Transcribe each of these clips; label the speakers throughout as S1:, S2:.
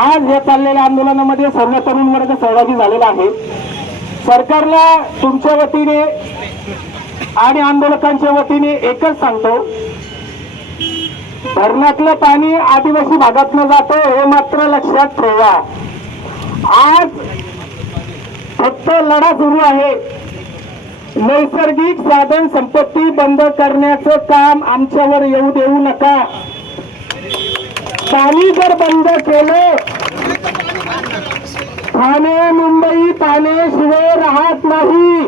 S1: आज या चाललेल्या आंदोलनामध्ये सर्व तरुण वर्ग सहभागी झालेला आहे. सरकारला तुमच्या वतीने आणि आंदोलकांच्या वतीने एकच सांगतो. धरणातलं पाणी आदिवासी भागातनं जातं हे मात्र लक्षात ठेवा. आज फक्त लढा सुरू आहे. नैसर्गिक साधन संपत्ती बंद करण्याचं काम आमच्यावर येऊ देऊ नका. पाणी जर बंद केलं ठाणे मुंबई जात नाही.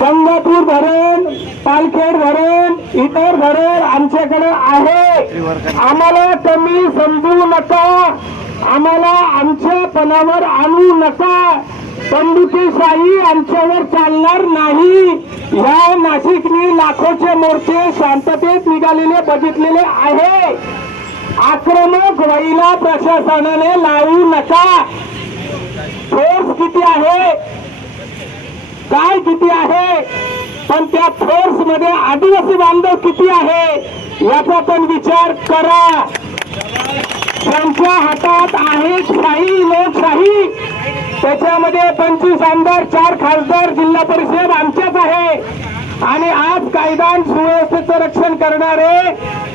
S1: गंगापूर धरण पालखेड धरण इतर धरण आमच्याकडे आहे. आम्हाला कमी समजू नका. आम्हाला आमच्या पणावर आणू नका. बंदुकीशाही आमच्यावर चालणार नाही. या नाशिकने लाखोचे मोर्चे शांततेत निघालेले बघितलेले आहे. आक्रमक व्हायला प्रशासनाने लावू नका. फोर्स किती आहे? काय किती आहे? पण त्या फोर्समध्ये आदिवासी बांधव किती आहे? याचा पण विचार करा. त्यांच्या हातात आहे शाही लोकशाही. त्याच्यामध्ये पंचवीस आमदार चार खासदार जिल्हा परिषद आमच्याच आहे. आणि आज कायदा सुव्यवस्थेचं रक्षण करणारे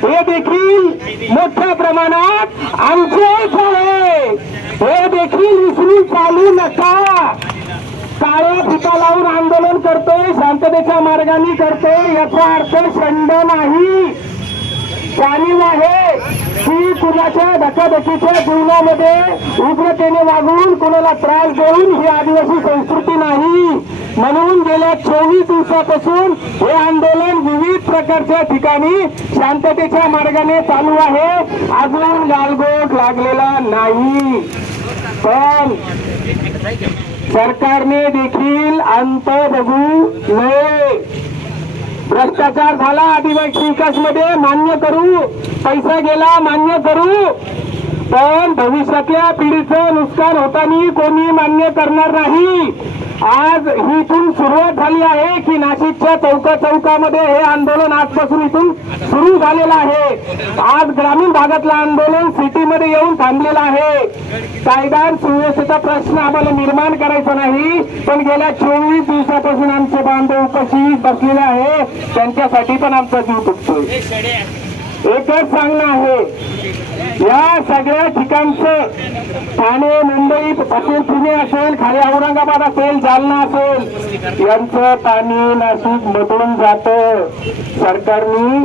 S1: हे देखील मोठ्या प्रमाणात आमचेच आहे. हे देखील विसरून चालू नका. काळ्या फिता लावून आंदोलन करतोय शांततेच्या मार्गाने करतोय याचा अर्थ खंड नाही. जाणीव आहे की कुणाच्या धकाधकीच्या जीवनामध्ये उग्रतेने वागून कुणाला त्रास देऊन ही आदिवासी संस्कृती नाही? म्हणून गेल्या चोवीस दिवसापासून हे आंदोलन विविध प्रकारच्या ठिकाणी शांततेच्या मार्गाने चालू आहे. अजून गालबोट लागलेला नाही. पण सरकारने देखील अंत बघू नये. भ्रष्टाचार झाला आदिवासी विकासमध्ये मान्य करू. पैसा गेला मान्य करू. पण भविष्यातल्या पिढीचं नुकसान होताना कोणी मान्य करणार नाही. आज ही इथून सुरुवात झाली आहे की नाशिकच्या चौका चौकामध्ये हे आंदोलन आजपासून इथून सुरू झालेलं आहे. आज ग्रामीण भागातलं आंदोलन सिटीमध्ये येऊन थांबलेलं आहे. कायदार सुव्यवस्थेचा प्रश्न आम्हाला निर्माण करायचा नाही पण गेल्या चोवीस दिवसापासून आमचे बांधव उपस्थित बसलेले आहे त्यांच्यासाठी पण आमचा जीव तुटतोय. एकच सांगणं आहे या सगळ्या ठिकाणचं ठाणे मुंबई असेल पुणे असेल खाली औरंगाबाद असेल जालना असेल. यांचं पाणी नाशिक मधून जातं. सरकारनी